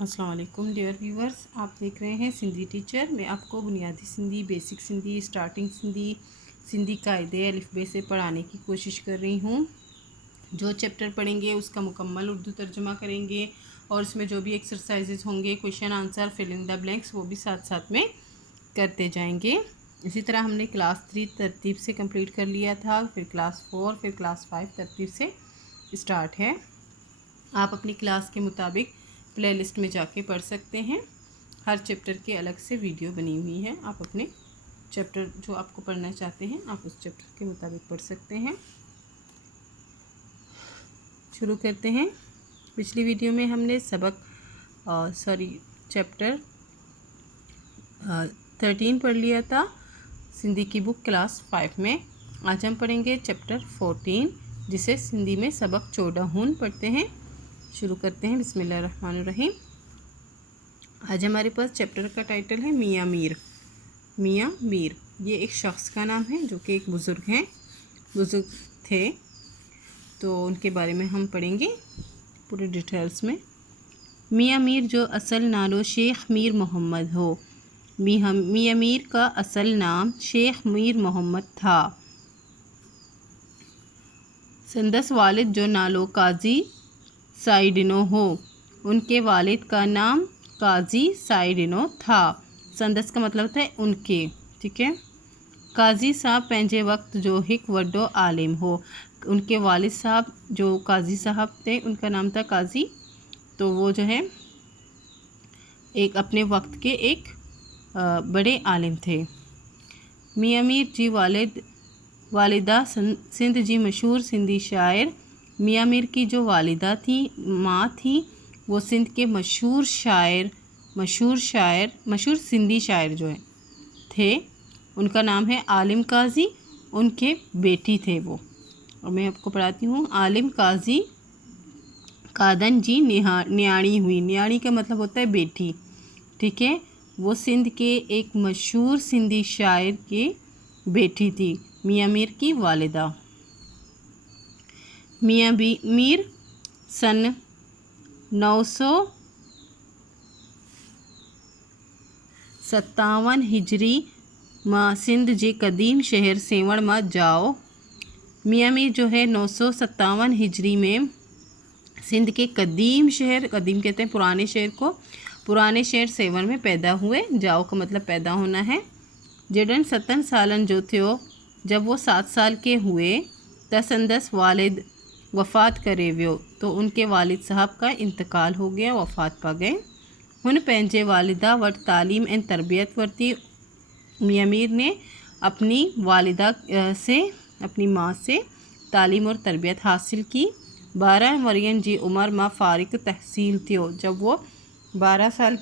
अस्सलाम वालेकुम dear viewers, आप देख रहे हैं सिंधी टीचर। मैं आपको बुनियादी सिंधी, बेसिक सिंधी, स्टार्टिंग सिंधी, सिंधी कायदे अलिफ़बे से पढ़ाने की कोशिश कर रही हूँ। जो चैप्टर पढ़ेंगे उसका मुकम्मल उर्दू तर्जुमा करेंगे और उसमें जो भी एक्सरसाइजेज होंगे, question answer, fill in the blanks, वो भी साथ साथ में करते जाएंगे। इसी तरह हमने क्लास 3 तरतीब से कंप्लीट कर लिया था, फिर क्लास 4, फिर क्लास 5 तरतीब से स्टार्ट है। आप अपनी क्लास के मुताबिक प्लेलिस्ट में जाके पढ़ सकते हैं। हर चैप्टर के अलग से वीडियो बनी हुई है। आप अपने चैप्टर जो आपको पढ़ना चाहते हैं आप उस चैप्टर के मुताबिक पढ़ सकते हैं। शुरू करते हैं। पिछली वीडियो में हमने चैप्टर 13 पढ़ लिया था सिंधी की बुक क्लास 5 में। आज हम पढ़ेंगे चैप्टर 14, जिसे सिंधी में सबक 14 पढ़ते हैं। शुरू करते हैं। बिस्मिल्लाहिर्रहमानिर्रहीम। आज हमारे पास चैप्टर का टाइटल है मियाँ मीर। मियाँ मीर ये एक शख्स का नाम है जो कि एक बुज़ुर्ग थे, तो उनके बारे में हम पढ़ेंगे पूरे डिटेल्स में। मियाँ मीर जो असल नालो शेख मीर मोहम्मद हो। मियाँ मीर का असल नाम शेख मीर मोहम्मद था। संदस वालिद जो नालो काजी साइडिनो हो। उनके वालिद का नाम काजी साइडिनो था। संदस का मतलब होता है उनके, ठीक है। काजी साहब पंहिंजे वक्त जो हिक वड्डो आलिम हो। उनके वालिद साहब जो काजी साहब थे, उनका नाम था काजी, तो वो जो है एक अपने वक्त के एक बड़े आलिम थे। मियाँ मीर जी वालिदा सिंध जी मशहूर सिंधी शायर। मियाँ मीर की जो वालिदा थी, माँ थी, वो सिंध के मशहूर सिंधी शायर जो है थे। उनका नाम है आलिम काजी। उनके बेटी थे वो, और मैं आपको पढ़ाती हूँ। आलिम काजी कादन जी न्याणी हुई। न्याणी का मतलब होता है बेटी, ठीक है। वो सिंध के एक मशहूर सिंधी शायर की बेटी थी, मियाँ मीर की वालिदा। मियाँ मीर सन 957 हिजरी मां सिंध जे कदीम शहर सेवण मां जाओ। मियाँ मीर जो है 957 हिजरी में सिंध के कदीम कहते हैं पुराने शहर को, पुराने शहर सेवण में पैदा हुए। जाओ का मतलब पैदा होना है। जडन 7 सालन जो थियो, जब वो 7 साल के हुए त संदस वालिद वफ़ात करे वियो, तो उनके वालिद साहब का इंतकाल हो गया, वफ़ात पा गए। हुन पंहिंजे वालिदा वटि तालीम ऐं तरबियत वरती। मियाँ मीर ने अपनी वालिदा से, अपनी माँ से तालीम और तरबियत हासिल की। 12 वरियन जी उम्र मां फ़ारिग तहसील थियो। जब वो 12 साल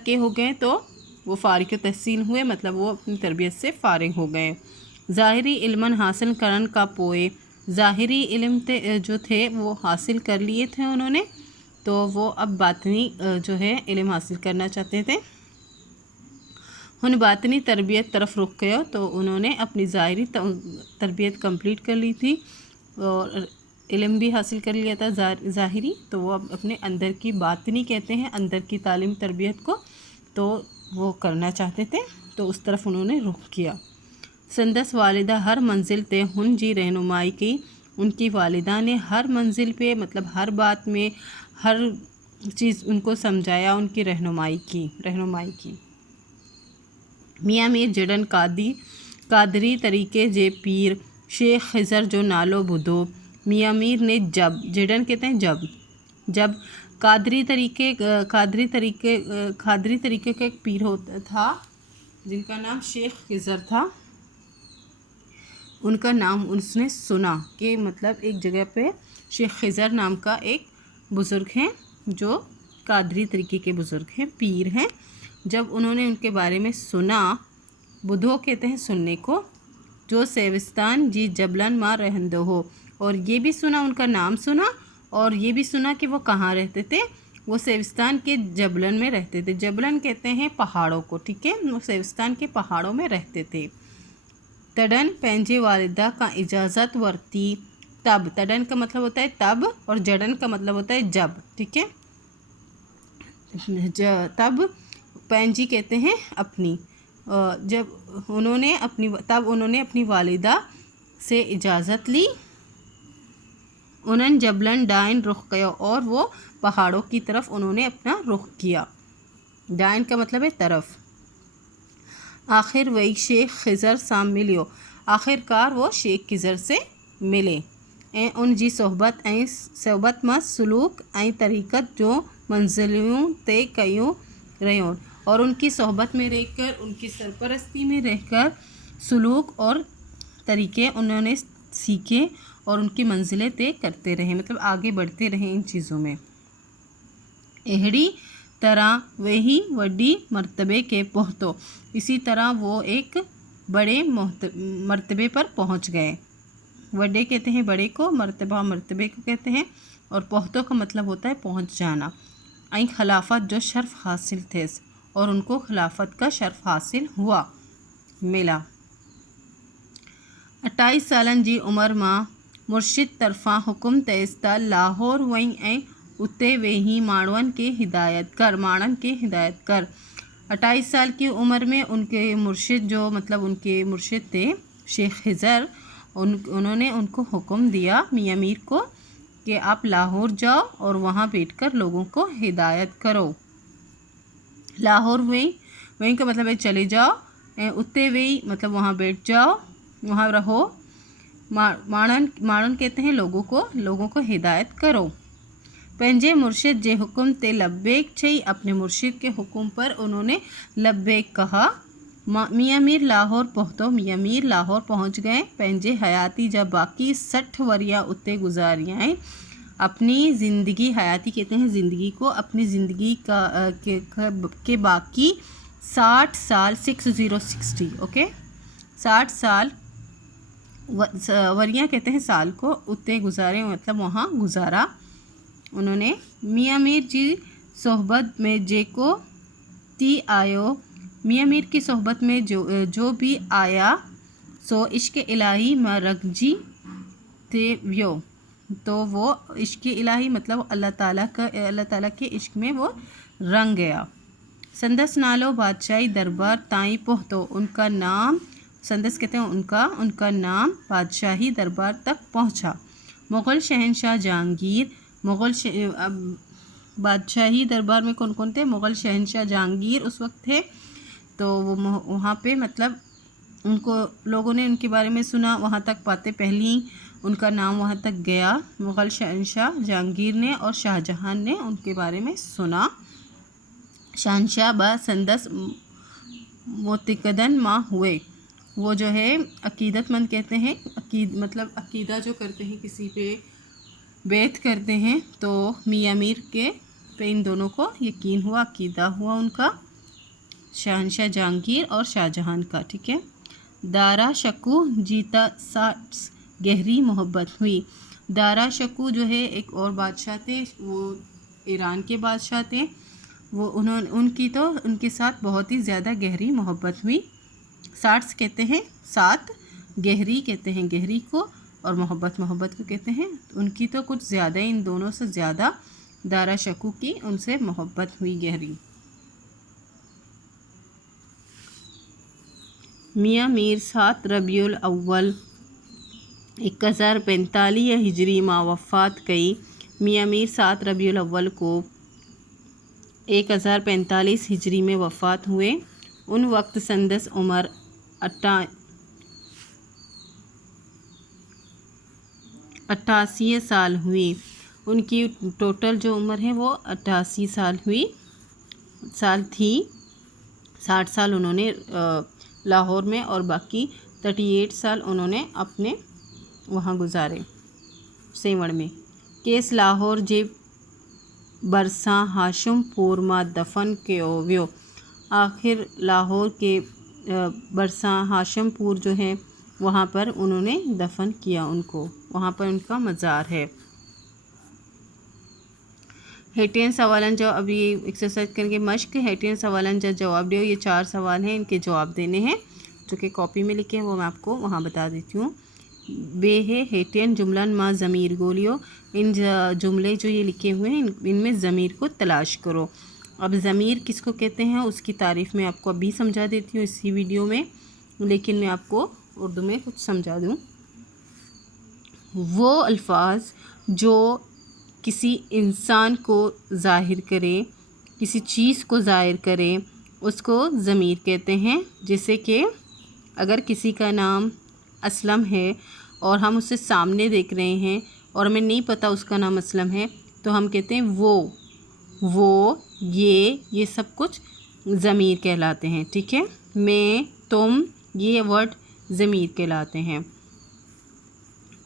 के हो गए तो वो फ़ारिग तहसील हुए, मतलब वो अपनी तरबियत से फ़ारिग हो गए। ज़ाहिरी इल्मन हासिल करन का पोए, ज़ाहिरी इल्म जो थे वो हासिल कर लिए थे उन्होंने, तो वो अब बातनी जो है इल्म हासिल करना चाहते थे। हुन बातनी तरबियत तरफ रुख किया, तो उन्होंने अपनी ज़ाहिरी तरबियत कंप्लीट कर ली थी और इल्म भी हासिल कर लिया था ज़ाहिरी, तो वो अब अपने अंदर की बातनी कहते हैं, अंदर की तालीम तरबियत को, तो वो करना चाहते थे, तो उस तरफ उन्होंने रुख किया। संदस वालिदा हर मंजिल ते हुन जी रहनुमाई की। उनकी वालिदा ने हर मंजिल पे, मतलब हर बात में, हर चीज़ उनको समझाया, उनकी रहनुमाई की। मियाँ मीर जडन कादरी तरीके जे पीर शेख खिजर जो नालो बुधो। मियाँ मीर ने जडन कहते हैं जब कादरी तरीके का एक पीर होता था जिनका नाम शेख खिजर था। उनका नाम उसने सुना कि मतलब एक जगह पे शेख खिजर नाम का एक बुज़ुर्ग हैं जो कादरी तरीके के बुज़ुर्ग हैं, पीर हैं। जब उन्होंने उनके बारे में सुना, बुधो कहते हैं सुनने को, जो सेविस्तान जी जबलन मां रहंदो हो, और ये भी सुना, उनका नाम सुना और ये भी सुना कि वो कहाँ रहते थे। वो सेविस्तान के जबलन में रहते थे। जबलन कहते हैं पहाड़ों को, ठीक है। वो सेविस्तान के पहाड़ों में रहते थे। तडन पंहिंजे वालिदा का इजाज़त वरती। तब, तडन का मतलब होता है तब और जडन का मतलब होता है जब, ठीक है। तब पैंजी कहते हैं अपनी, जब उन्होंने अपनी वालिदा से इजाज़त ली। उन्हन जबलन डाइन रुख किया, और वो पहाड़ों की तरफ उन्होंने अपना रुख किया। डाइन का मतलब है तरफ। आखिर वही शेख खिज़र साम मिलियो, आखिरकार वो शेख खिज़र से मिले। ऐं उन जी सोहबत में सलूक ऐं तरीक़त जो मंजिलियों तय कयूं रहियों, और उनकी सोहबत में रहकर, उनकी सरपरस्ती में रहकर सलूक और तरीक़े उन्होंने सीखे और उनकी मंजिलें तय करते रहे, मतलब आगे बढ़ते रहे इन चीज़ों में। एहड़ी तरह वही वड्डी मर्तबे के पहुँचो, इसी तरह वो एक बड़े मर्तबे पर पहुँच गए। वड्डे कहते हैं बड़े को, मर्तबे को कहते हैं, और पहुँचो का मतलब होता है पहुँच जाना। आई खिलाफत जो शर्फ हासिल थे, और उनको खिलाफत का शर्फ हासिल हुआ, मिला। 28 सालन जी उम्र मां मुर्शिद तरफ़ा हुक्म तेस्ता लाहौर वहीं ऐं उते वेही माणवन के हिदायत कर। 28 साल की उम्र में उनके मुर्शिद जो मतलब उनके मुर्शिद थे शेख खिज़र, उन्होंने उनको हुक्म दिया मियाँ मीर को कि आप लाहौर जाओ और वहाँ बैठकर लोगों को हिदायत करो। लाहौर वहीं का मतलब है चले जाओ, उते वही मतलब वहाँ बैठ जाओ, वहाँ रहो। माणन कहते हैं लोगों को हिदायत करो। पंजे मुर्शिद जे हुक्म ते लब्बैक छई, अपने मुर्शिद के हुक्म पर उन्होंने लब्बैक कहा। मियाँ मीर लाहौर पहुँच गए। पंजे हयाती जब बाकी 60 वरिया उते गुजारियाँ, अपनी ज़िंदगी, हयाती कहते हैं ज़िंदगी को, अपनी ज़िंदगी के बाकी 60 साल 60 ओके 60 साल, वरियाँ कहते हैं साल को, उते गुजारे मतलब वहाँ गुजारा उन्होंने। मियाँ मीर जी सोहबत में जेको ती आयो, मियाँ मीर की सोहबत में जो भी आया सो इश्क इलाही में रगजी ते व्यो, तो वो इश्क इलाही मतलब अल्लाह ताला के इश्क में वो रंग गया। संदस नालो बादशाही दरबार ताई पहुँचो, उनका नाम, संदस कहते हैं उनका नाम बादशाही दरबार तक पहुँचा। मुग़ल शहनशाह जहांगीर, बादशाही दरबार में कौन कौन थे? मुग़ल शहनशाह जहांगीर उस वक्त थे, तो वो वहाँ पे मतलब उनको लोगों ने उनके बारे में सुना, वहाँ तक बातें पहली, उनका नाम वहाँ तक गया। मुग़ल शहनशाह जहांगीर ने और शाहजहां ने उनके बारे में सुना। शहनशाह ब संदस मोतिकदन माँ हुए, वो जो है अकीदतमंद कहते हैं, मतलब अकीदा जो करते हैं, किसी पे बैत करते हैं, तो मियाँ मीर के पे इन दोनों को यकीन हुआ, अकीदा हुआ उनका, शहनशाह जहांगीर और शाहजहां का। ठीक है। दारा शकू जीता साट्स गहरी मोहब्बत हुई। दारा शकू जो है एक और बादशाह थे, वो ईरान के बादशाह थे, वो उनके साथ बहुत ही ज़्यादा गहरी मोहब्बत हुई। साट्स कहते हैं साथ, गहरी कहते हैं गहरी को, और मोहब्बत को कहते हैं। उनकी तो कुछ ज़्यादा ही, इन दोनों से ज़्यादा दारा शकू की उनसे मोहब्बत हुई गहरी। मियाँ मीर 7 रबीउल अव्वल 1045 हिजरी माँ वफ़ात कई। मियाँ मीर 7 रबीउल अव्वल को 1045 हिजरी में वफ़ात हुए। उन वक्त संदस उम्र 88 साल हुई। उनकी टोटल जो उम्र है वो 88 साल थी। 60 साल उन्होंने लाहौर में और बाकी 38 साल उन्होंने अपने वहाँ गुजारे सेवण में। केस लाहौर जे बरसा हाशमपुर मां दफन कयो वियो। आखिर लाहौर के बरसा हाशमपुर जो है वहाँ पर उन्होंने दफन किया उनको, वहाँ पर उनका मज़ार है। हेटियन सवालन जो अभी एक्सरसाइज करेंगे मश्क, हेटियन सवालन जो जवाब दो। ये 4 सवाल हैं, इनके जवाब देने हैं जो कि कॉपी में लिखे हैं, वो मैं आपको वहाँ बता देती हूँ। बे है हेटियन जुमलन माँ ज़मीर गोलियो, इन जुमले जो ये लिखे हुए हैं इनमें ज़मीर को तलाश करो। अब ज़मीर किसको कहते हैं उसकी तारीफ़ मैं आपको अभी समझा देती हूँ इसी वीडियो में, लेकिन मैं आपको उर्दू में कुछ समझा दूँ। वो अल्फाज जो किसी इंसान को ज़ाहिर करे, किसी चीज़ को ज़ाहिर करे, उसको ज़मीर कहते हैं। जैसे कि अगर किसी का नाम असलम है और हम उसे सामने देख रहे हैं और हमें नहीं पता उसका नाम असलम है, तो हम कहते हैं वो, ये सब कुछ ज़मीर कहलाते हैं। ठीक है, मैं, तुम, ये वर्ड ज़मीर कहलाते हैं।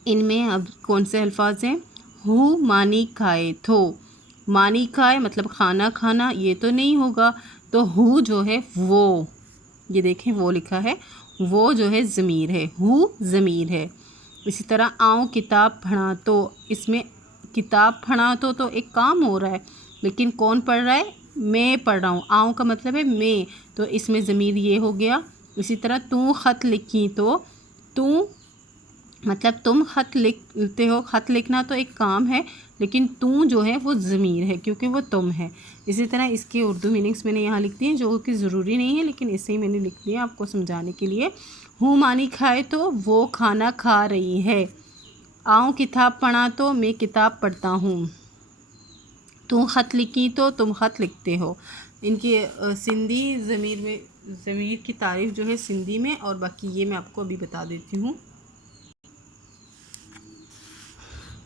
इनमें अब कौन से अल्फाज हैं? हु मानी खाए, थो मानी खाए मतलब खाना खाना, ये तो नहीं होगा। तो हु जो है वो, ये देखें वो लिखा है, वो जो है ज़मीर है, हु ज़मीर है। इसी तरह आऊँ किताब पढ़ा, तो इसमें किताब पढ़ा तो एक काम हो रहा है, लेकिन कौन पढ़ रहा है? मैं पढ़ रहा हूँ। आऊँ का मतलब है मैं, तो इसमें ज़मीर ये हो गया। इसी तरह तू ख़त लिखी, तो तू मतलब तुम ख़त लिखते हो। ख़त लिखना तो एक काम है, लेकिन तू जो है वो ज़मीर है क्योंकि वो तुम है। इसी तरह इसके उर्दू मीनिंग्स मैंने यहाँ लिख दिए जो कि ज़रूरी नहीं है, लेकिन इससे ही मैंने लिख दिया आपको समझाने के लिए। हूँ मानी खाए, तो वो खाना खा रही है। आऊँ किताब पढ़ा, तो मैं किताब पढ़ता हूँ। तू ख़त लिखी, तो तुम ख़त लिखते हो। इनकी सिंधी ज़मीर की तारीफ़ जो है सिंधी में, और बाकी ये मैं आपको अभी बता देती हूँ।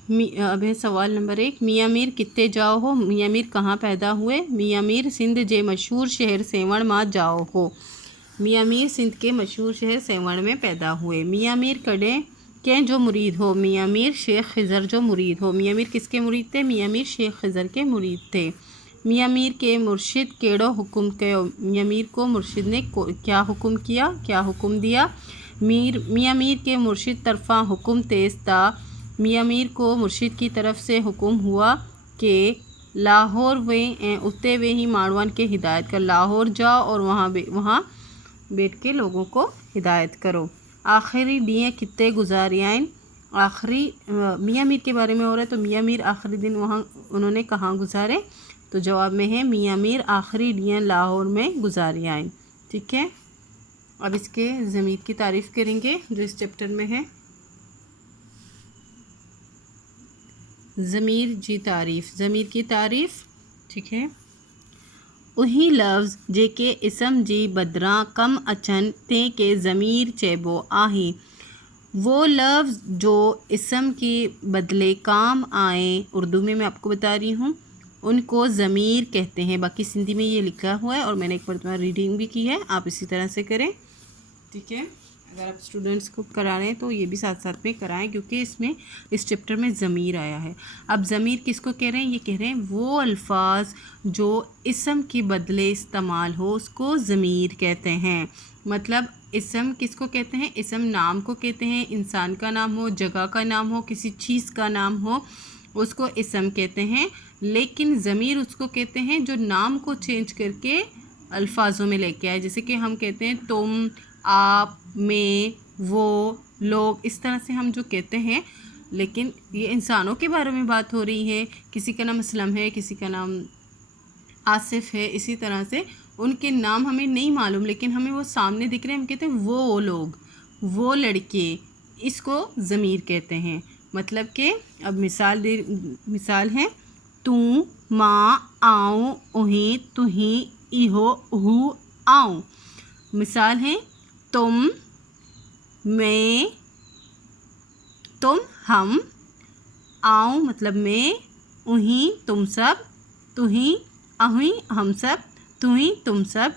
अब है सवाल नंबर 1, मियाँ मीर कित्ते जाओ हो? मियाँ मीर कहाँ पैदा हुए? मियाँ मीर सिंध जे मशहूर शहर सेवण मां जाओ हो। मियाँ मीर सिंध के मशहूर शहर सेवण में पैदा हुए। मियाँ मीर कॾहिं कंहिं जो मुरीद हो? मियाँ मीर शेख खिज़र जो मुरीद हो। मियाँ मीर किसके मुरीद थे? मियाँ मीर शेख खिज़र के मुरीद थे। मियाँ मीर के मुर्शिद केड़ो हुक्म कयो? मियाँ मीर को मुर्शिद ने क्या हुक्म किया, क्या हुक्म दिया? मियाँ मीर के मुर्शिद तरफ़ा हुक्म तेज़ था। मियाँ मीर को मुर्शिद की तरफ से हुक्म हुआ कि लाहौर वे उते वे ही माड़वान के हिदायत कर। लाहौर जाओ और वहाँ बैठ के लोगों को हिदायत करो। आखिरी ॾींहं कित्ते गुज़ारिया आहिनि? आखिरी मियाँ मीर के बारे में हो रहा है, तो मियाँ मीर आखिरी दिन वहाँ उन्होंने कहाँ गुजारे? तो जवाब में है मियाँ मीर आखिरी ॾींहं लाहौर में गुज़ारिया आहिनि। ठीक है, अब इसके ज़मीर की तारीफ़ करेंगे जो इस चैप्टर में है। ज़मीर जी तारीफ़, ज़मीर की तारीफ़। ठीक है, उही लफ्ज़ जेके इसम जी बदिरां कम अचनि तंहिंखे ज़मीर चइबो आहे। वो लफ्ज़ जो इसम के बदले काम आए, उर्दू में मैं आपको बता रही हूँ, उनको ज़मीर कहते हैं। बाकी सिंधी में ये लिखा हुआ है और मैंने एक मरतबा रीडिंग भी की है, आप इसी तरह से करें। ठीक है, अगर आप स्टूडेंट्स को करा रहे हैं तो ये भी साथ साथ में कराएं, क्योंकि इसमें इस चैप्टर में ज़मीर आया है। अब ज़मीर किसको कह रहे हैं? ये कह रहे हैं वो अल्फाज जो इसम के बदले इस्तेमाल हो उसको ज़मीर कहते हैं। मतलब इसम किसको कहते हैं? इसम नाम को कहते हैं, इंसान का नाम हो, जगह का नाम हो, किसी चीज़ का नाम हो, उसको इसम कहते हैं। लेकिन ज़मीर उसको कहते हैं जो नाम को चेंज करके अल्फाजों में लेके आए। जैसे कि हम कहते हैं तुम, आप, मैं, वो, लोग, इस तरह से हम जो कहते हैं, लेकिन ये इंसानों के बारे में बात हो रही है। किसी का नाम असलम है, किसी का नाम आसिफ है, इसी तरह से उनके नाम हमें नहीं मालूम, लेकिन हमें वो सामने दिख रहे हैं, हम कहते हैं वो लोग, वो लड़के, इसको ज़मीर कहते हैं। मतलब कि अब मिसाल है तू, माँ, आऊँ, उही, तुही, इहो, हु, आऊँ। मिसाल है तुम, मैं, तुम, हम, आऊँ मतलब मैं, उही तुम सब, तुही अहुई हम सब, तुही तुम सब,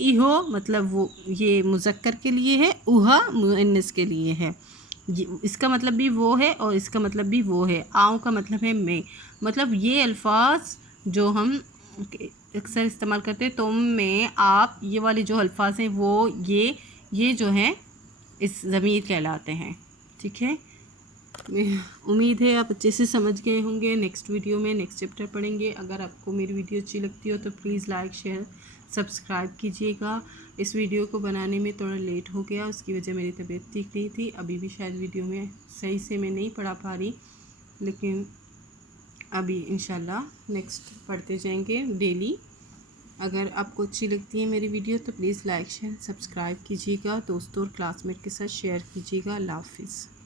इहो मतलब वो, ये मुज़क्कर के लिए है, उहा मुअन्नस के लिए है। इसका मतलब भी वो है और इसका मतलब भी वो है। आऊँ का मतलब है मैं। मतलब ये अल्फाज जो हम अक्सर इस्तेमाल करते हैं, तुम, मैं, आप, ये वाले जो अल्फाज हैं वो ये जो हैं इस ज़मीर कहलाते हैं। ठीक है, उम्मीद है आप अच्छे से समझ गए होंगे। नेक्स्ट वीडियो में नेक्स्ट चैप्टर पढ़ेंगे। अगर आपको मेरी वीडियो अच्छी लगती हो तो प्लीज़ लाइक, शेयर, सब्सक्राइब कीजिएगा। इस वीडियो को बनाने में थोड़ा लेट हो गया, उसकी वजह मेरी तबीयत ठीक नहीं थी। अभी भी शायद वीडियो में सही से मैं नहीं पढ़ा पा रही, लेकिन अभी इंशाल्लाह नेक्स्ट पढ़ते जाएंगे डेली। अगर आपको अच्छी लगती है मेरी वीडियो तो प्लीज़ लाइक शेयर सब्सक्राइब कीजिएगा, दोस्तों और क्लासमेट के साथ शेयर कीजिएगा। अल्लाह हाफिज़।